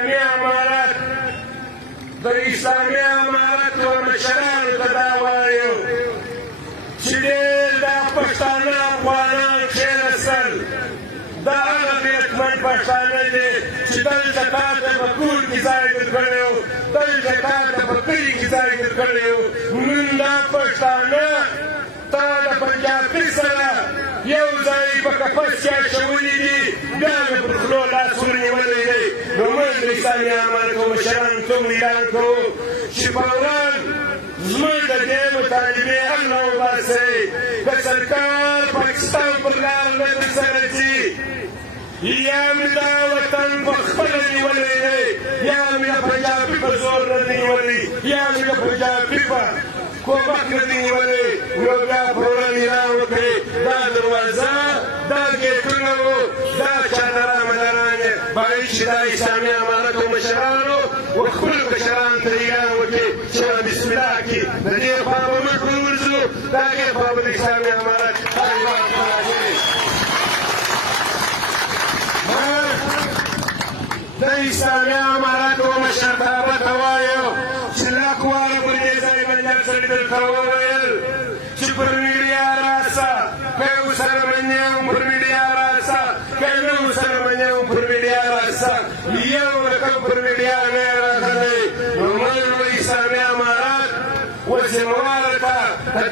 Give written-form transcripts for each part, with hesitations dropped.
امارت د اسلامي امارت مشرانو ته دا وایو چې ډېر دا پښتانه افغانان کښېنستل دا هغه غیرتمند پښتانه دي چې دلته تا ته په کور کې ځای درکړی و دلته تا ته په کلي کې ځای درکړی و نن دا پښتانه تا د پنجابي سره یو ځای په قفس کې اچولي دي بیا مې پر خولو لاس ورنیولی دی نو موږ د اسلامي امارتو مشرانو ته اعلان کوو چې فورا زموږ د دې مطالبې حل راوباسئ که سرکار پاکستان پر لار نه درسره ځي یا مې دا وطن په خپله نیولی دی یا مې د پنجابي په زور نه دی نیولی یا مې د پنجابي په کومک نه دی نیولی نو بیا فورا اعلان وکړئ دا دروازه دا ګیټونه وو دا چادران مداران باید چې دا اسلامي امارتو مشرانو و خپلو کشرانو ته اعلان وکړي چې بسم الله کې د دې خوا به موږ ووځو د هغې خوا به د اسلامي امارت طالبان راځي د اسلامي امارتو مشرتابه ته وایو چې لږ واره پر دې ځای باندې سړي درته وویل چې پر میډیا راسه که یې ورسره منې هم پر میډیا راسه که یې نه ورسره منې هم پر میډیا راسه یو رقم پر میډیا نه یې راغلی نو موږ به اسلامي امارت وزیروالو ته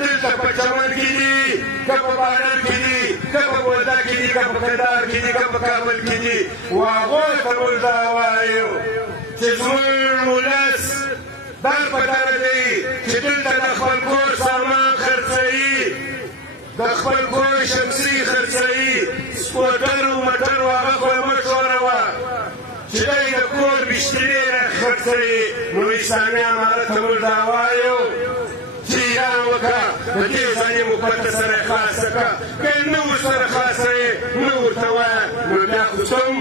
دلته په چمن کې دي که په بهرن کې دي که په بولدک کې دي که په کندهار کې دي که په کابل کې دي و هغو ته موږ دا وایو چې زموږ ولس دا پکار دی چې دلته د خپل کور سامان خرڅوي د خپل کور شمسي خرڅوي سکوټر و مټر و هغه خو یې مه ښوروه چې دی د کور بشترې خرڅوي نو اسلامي امارت ته موږ دا وایو چې اعلان وکړه د دې ځاني مقدس سره یې خلاصه کړه که یې نه ورسره خلاصه یې نه ورته وایه نو بیا خو څوم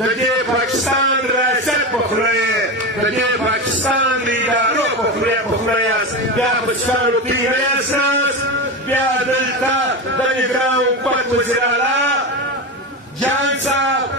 د دې پاکستان ریاست په خوله یې د دې پاکستان د ادارو په خوله یاست بیا بچیانو کې نه یاست بیا دلته د نګران حکومت وزیر اعلی جان صاحب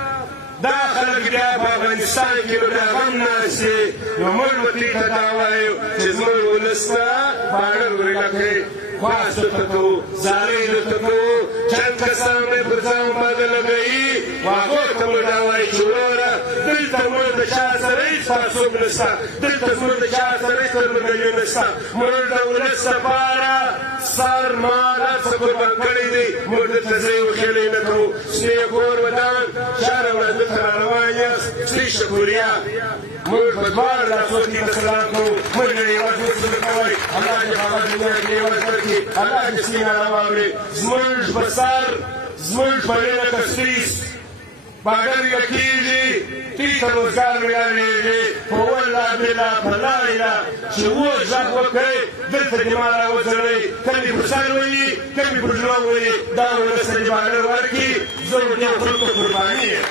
دا خلک بیا په افغانستان کې به بیا غم ناست دي نو موږ به دوی ته دا وایو چې زموږ ولس ته باڼه ورلکئ خواست درته کوو زارۍ درته کوو چند کسان به پر ځان باندې لګوي و هغو ته موږ دا وایو چې وروره دلته موږ د چا سره هېڅ تعصب نشته دلته زموږ د چا سره هېڅ تربګني نشته موږ د ولس لپاره سر مال هر څه قربان کړی دی موږ دلته ځای وخېلی نه کوو سپی کور ودان چاره ورځ دلته را روان یاست سپی شکوریا موږ په دواړو لاسو کې د سلام کوو موږ له یوازې ورسره کوئ الله دې هغه دنیا کې یوازې درکړي الله دې سینه راواړوي زموږ په سر زموږ په وینه کسریس باډر یقیږي تی ته روزګار میلاویږي په والله بالله په لا اله چې اوس غږ وکړئ دلته دې ما راوځړئ کله پر سر ولي کله پر ژوند ولي دا ولس ته دې باډر ورکړي زه د دې خلکو قرباني یم